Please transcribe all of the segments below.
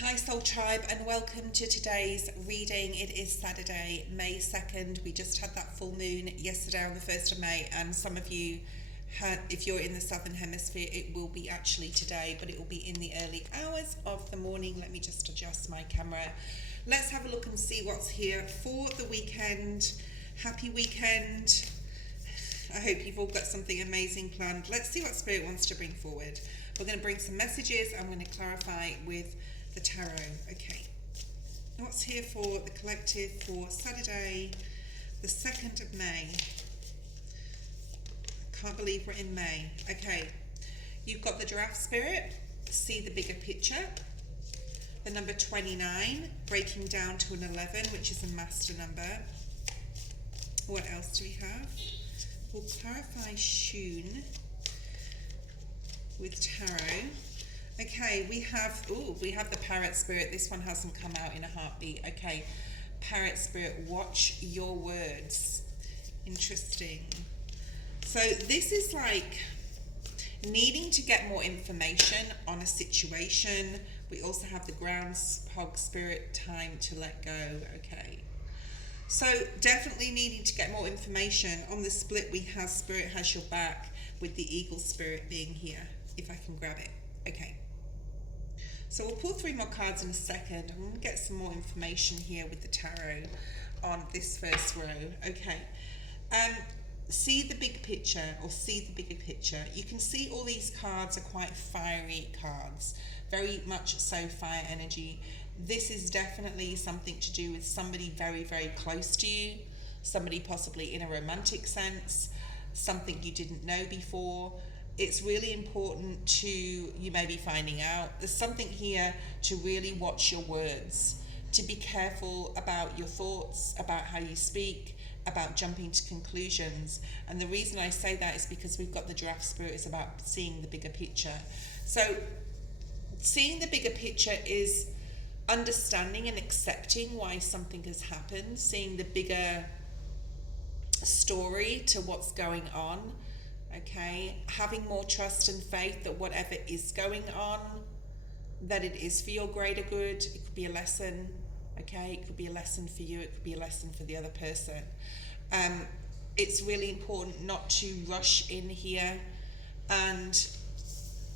Hi Soul Tribe and welcome to today's reading. It is Saturday, May 2nd. We just had that full moon yesterday on the 1st of May, and some of you had, if you're in the Southern Hemisphere, it will be actually today, but it will be in the early hours of the morning. Let me just adjust my camera. Let's have a look and see what's here for the weekend. Happy weekend. I hope you've all got something amazing planned. Let's see what Spirit wants to bring forward. We're going to bring some messages. I'm going to clarify with the tarot. Okay, what's here for the collective for Saturday the 2nd of May? I can't believe we're in May. Okay, you've got the Giraffe Spirit, see the bigger picture, the number 29 breaking down to an 11, which is a master number. What else do we have? We'll clarify Shun with tarot. Okay, we have the Parrot Spirit. This one hasn't come out in a heartbeat. Okay, Parrot Spirit, watch your words. Interesting. So this is like needing to get more information on a situation. We also have the Groundhog Spirit, time to let go. Okay. So definitely needing to get more information. On the split we have Spirit has your back with the Eagle Spirit being here. If I can grab it. Okay. So we'll pull 3 more cards in a second. I'm going to get some more information here with the tarot on this first row. Okay. See the big picture, or see the bigger picture. You can see all these cards are quite fiery cards. Very much so fire energy. This is definitely something to do with somebody very, very close to you. Somebody possibly in a romantic sense. Something you didn't know before. It's really important to, you may be finding out, there's something here to really watch your words, to be careful about your thoughts, about how you speak, about jumping to conclusions. And the reason I say that is because we've got the Giraffe Spirit is about seeing the bigger picture. So seeing the bigger picture is understanding and accepting why something has happened, seeing the bigger story to what's going on. Okay, having more trust and faith that whatever is going on, that it is for your greater good. It could be a lesson, okay? It could be a lesson for you. It could be a lesson for the other person. It's really important not to rush in here and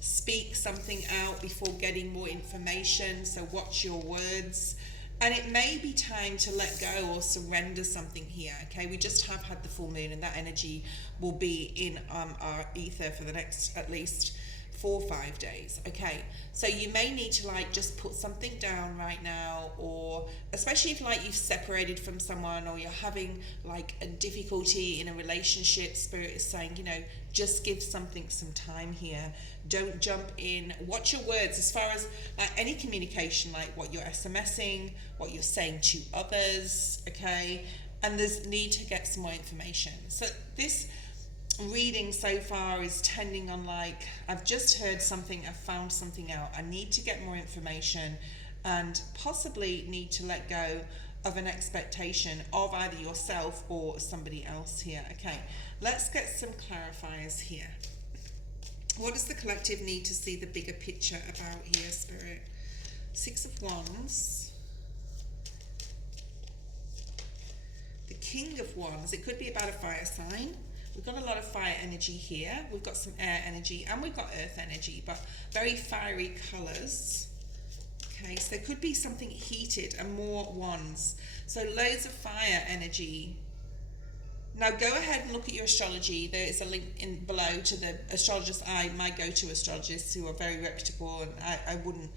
speak something out before getting more information. So watch your words. And it may be time to let go or surrender something here, okay? We just have had the full moon and that energy will be in our ether for the next at least 4 or 5 days, okay? So you may need to like just put something down right now, or especially if like you've separated from someone or you're having like a difficulty in a relationship, Spirit is saying, you know, just give something some time here. Don't jump in. Watch your words as far as any communication, like what you're SMSing, what you're saying to others, okay? And there's need to get some more information. So this reading so far is tending on like, I've just heard something, I've found something out. I need to get more information and possibly need to let go of an expectation of either yourself or somebody else here. Okay, let's get some clarifiers here. What does the collective need to see the bigger picture about here, Spirit? 6 of Wands. The King of Wands. It could be about a fire sign. We've got a lot of fire energy here. We've got some air energy and we've got earth energy, but very fiery colours. Okay, so there could be something heated and more wands. So loads of fire energy. Now go ahead and look at your astrology. There is a link in below to the astrologist, my go-to astrologists who are very reputable, and I wouldn't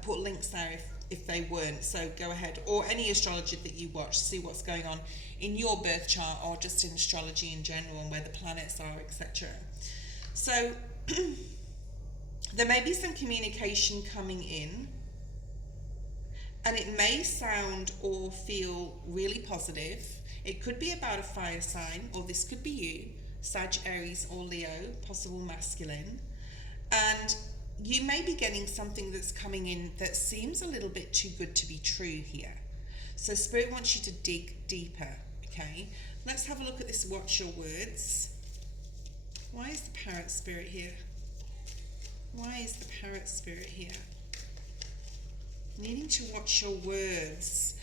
put links there if they weren't. So go ahead, or any astrologer that you watch, see what's going on in your birth chart or just in astrology in general and where the planets are, etc. So there may be some communication coming in, and it may sound or feel really positive. It could be about a fire sign, or this could be you, Sag, Aries, or Leo, possible masculine. And you may be getting something that's coming in that seems a little bit too good to be true here. So Spirit wants you to dig deeper, okay? Let's have a look at this, watch your words. Why is the Parrot Spirit here? Why is the Parrot Spirit here? Needing to watch your words.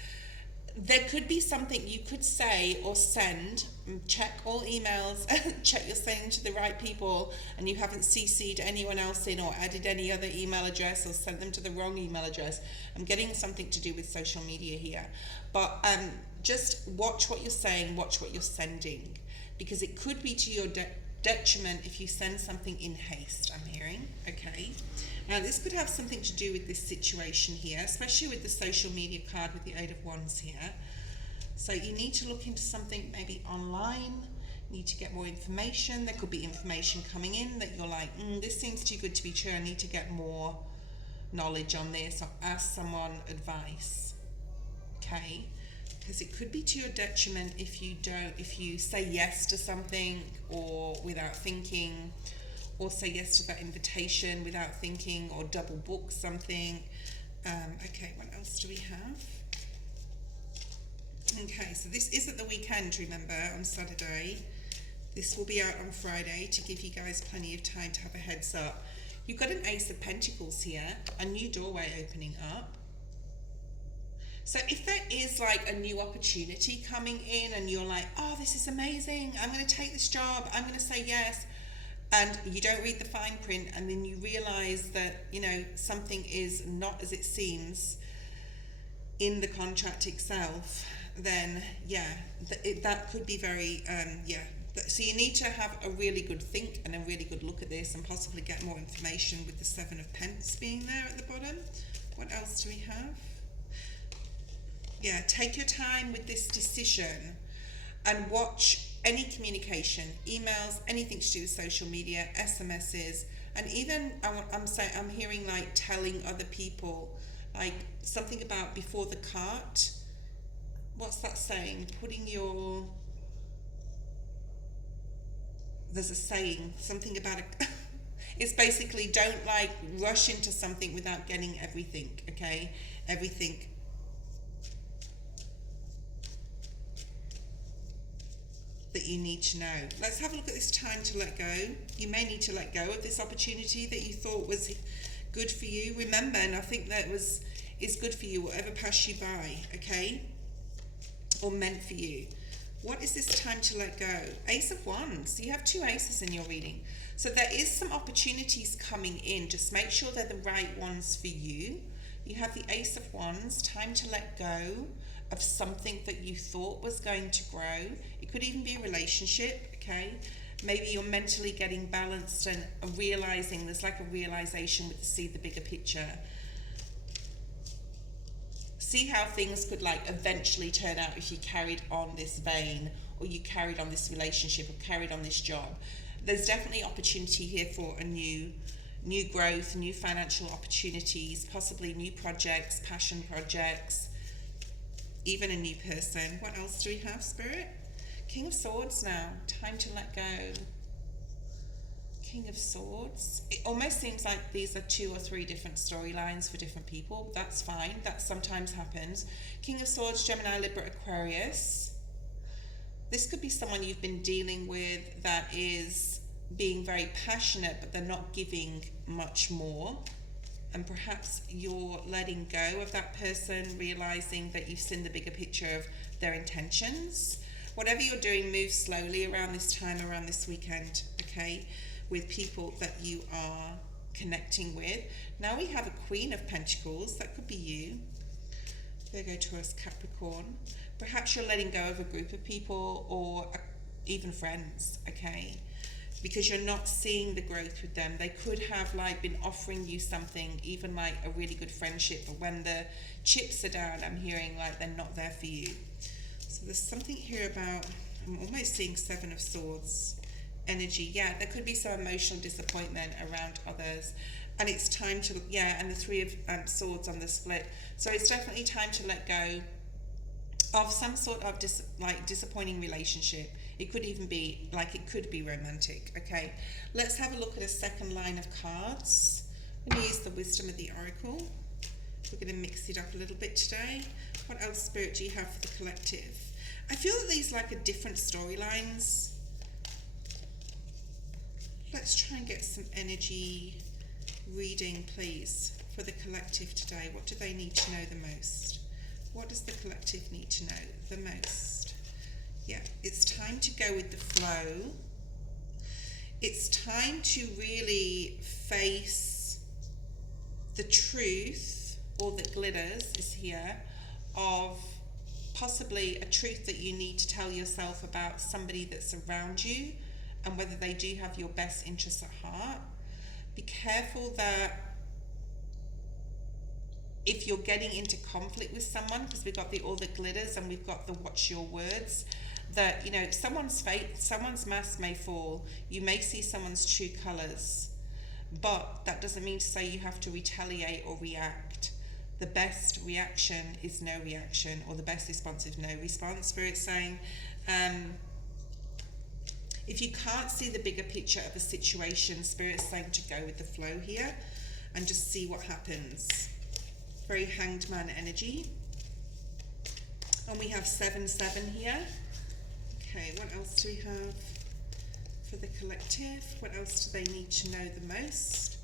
There could be something you could say or send. Check all emails, check you're sending to the right people and you haven't CC'd anyone else in or added any other email address or sent them to the wrong email address. I'm getting something to do with social media here. But just watch what you're saying, watch what you're sending, because it could be to your detriment if you send something in haste, I'm hearing, okay? Now this could have something to do with this situation here, especially with the social media card with the 8 of Wands here. So you need to look into something maybe online, need to get more information. There could be information coming in that you're like, this seems too good to be true, I need to get more knowledge on this, or ask someone advice, okay? Because it could be to your detriment if you say yes to something or without thinking, or say yes to that invitation without thinking, or double book something. Okay, what else do we have? Okay, so this isn't the weekend, remember, on Saturday. This will be out on Friday to give you guys plenty of time to have a heads up. You've got an Ace of Pentacles here, a new doorway opening up. So if there is like a new opportunity coming in and you're like, oh, this is amazing, I'm going to take this job, I'm going to say yes, and you don't read the fine print and then you realize that, you know, something is not as it seems in the contract itself, then yeah, that could be very, so you need to have a really good think and a really good look at this and possibly get more information with the 7 of Pence being there at the bottom. What else do we have? Yeah, take your time with this decision and watch any communication, emails, anything to do with social media, SMSs, and even I'm hearing like telling other people, like something about before the cart. What's that saying? There's a saying, something about it's basically don't like rush into something without getting everything, okay? Everything. That you need to know. Let's have a look at this time to let go. You may need to let go of this opportunity that you thought was good for you. Remember, and I think that is good for you, whatever passed you by, okay? Or meant for you. What is this time to let go? Ace of Wands. You have 2 aces in your reading. So there is some opportunities coming in. Just make sure they're the right ones for you. You have the Ace of Wands. Time to let go of something that you thought was going to grow. It could even be a relationship, okay? Maybe you're mentally getting balanced and realizing, there's like a realization with see the bigger picture. See how things could like eventually turn out if you carried on this vein, or you carried on this relationship, or carried on this job. There's definitely opportunity here for a new growth, new financial opportunities, possibly new projects, passion projects, even a new person. What else do we have, Spirit? King of Swords now. Time to let go. King of Swords. It almost seems like these are 2 or 3 different storylines for different people. That's fine. That sometimes happens. King of Swords, Gemini, Libra, Aquarius. This could be someone you've been dealing with that is being very passionate, but they're not giving much more. And perhaps you're letting go of that person, realizing that you've seen the bigger picture of their intentions. Whatever you're doing, move slowly around this time, around this weekend, okay, with people that you are connecting with. Now we have a Queen of Pentacles. That could be you. Virgo, Taurus, Capricorn. Perhaps you're letting go of a group of people or even friends, okay? Because you're not seeing the growth with them. They could have like been offering you something, even like a really good friendship, but when the chips are down, I'm hearing like they're not there for you. So there's something here about, I'm almost seeing 7 of Swords energy. Yeah, there could be some emotional disappointment around others. And it's time to, and the 3 of Swords on the split. So it's definitely time to let go of some sort of disappointing relationship. It could even be, it could be romantic, okay? Let's have a look at a second line of cards. I'm going to use the Wisdom of the Oracle. We're going to mix it up a little bit today. What else, Spirit, do you have for the collective? I feel that these are different storylines. Let's try and get some energy reading, please, for the collective today? What do they need to know the most? What does the collective need to know the most? Yeah, it's time to go with the flow. It's time to really face the truth, all that glitters is here, of possibly a truth that you need to tell yourself about somebody that's around you and whether they do have your best interests at heart. Be careful that if you're getting into conflict with someone, because we've got the all that glitters and we've got the watch your words, that, you know, someone's mask may fall. You may see someone's true colors, but that doesn't mean to say you have to retaliate or react. The best reaction is no reaction, or the best response is no response. Spirit's saying, if you can't see the bigger picture of a situation, Spirit's saying to go with the flow here and just see what happens. Very Hanged Man energy. And we have 7-7 here. Okay, what else do we have for the collective? What else do they need to know the most?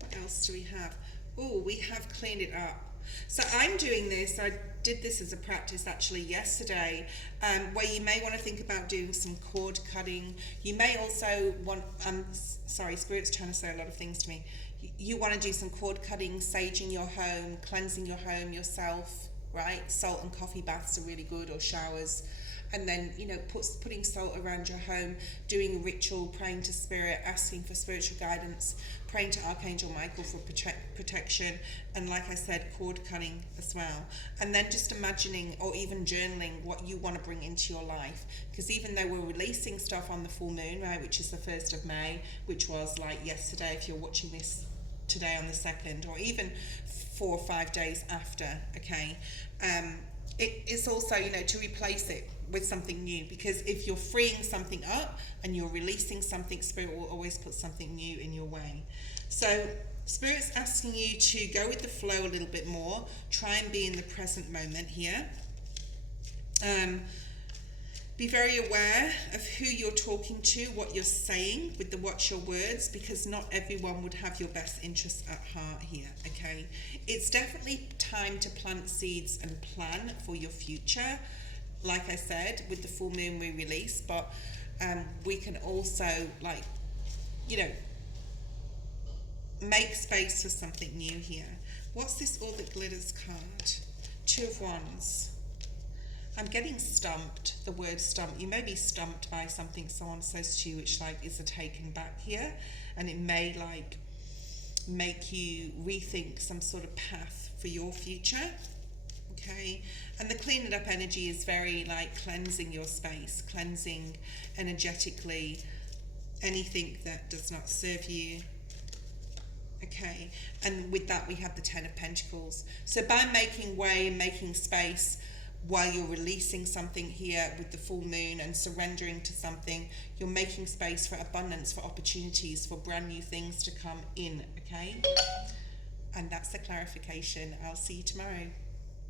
What else do we have? Oh, we have cleaned it up. So I'm doing this, I did this as a practice actually yesterday, where you may want to think about doing some cord cutting. You may also want, sorry, Spirit's trying to say a lot of things to me. You want to do some cord cutting, saging your home, cleansing your home yourself, right? Salt and coffee baths are really good, or showers. And then, you know, putting salt around your home, doing a ritual, praying to Spirit, asking for spiritual guidance, praying to Archangel Michael for protection, and like I said, cord cutting as well. And then just imagining or even journaling what you want to bring into your life. Because even though we're releasing stuff on the full moon, right, which is the 1st of May, which was like yesterday, if you're watching this today on the 2nd, or even 4 or 5 days after, okay, it's also, you know, to replace it with something new, because if you're freeing something up and you're releasing something, Spirit will always put something new in your way. So Spirit's asking you to go with the flow a little bit more, try and be in the present moment here. Be very aware of who you're talking to, what you're saying with the watch your words, because not everyone would have your best interests at heart here, okay? It's definitely time to plant seeds and plan for your future. Like I said, with the full moon we release, but we can also, like, you know, make space for something new here. What's this all that glitters card? 2 of Wands. I'm getting stumped, the word stumped. You may be stumped by something someone says to you, which like is a taken back here, and it may like make you rethink some sort of path for your future. Okay, and the clean it up energy is very like cleansing your space, cleansing energetically anything that does not serve you. Okay, and with that we have the 10 of Pentacles. So by making way and making space while you're releasing something here with the full moon and surrendering to something, you're making space for abundance, for opportunities, for brand new things to come in, okay? And that's the clarification. I'll see you tomorrow.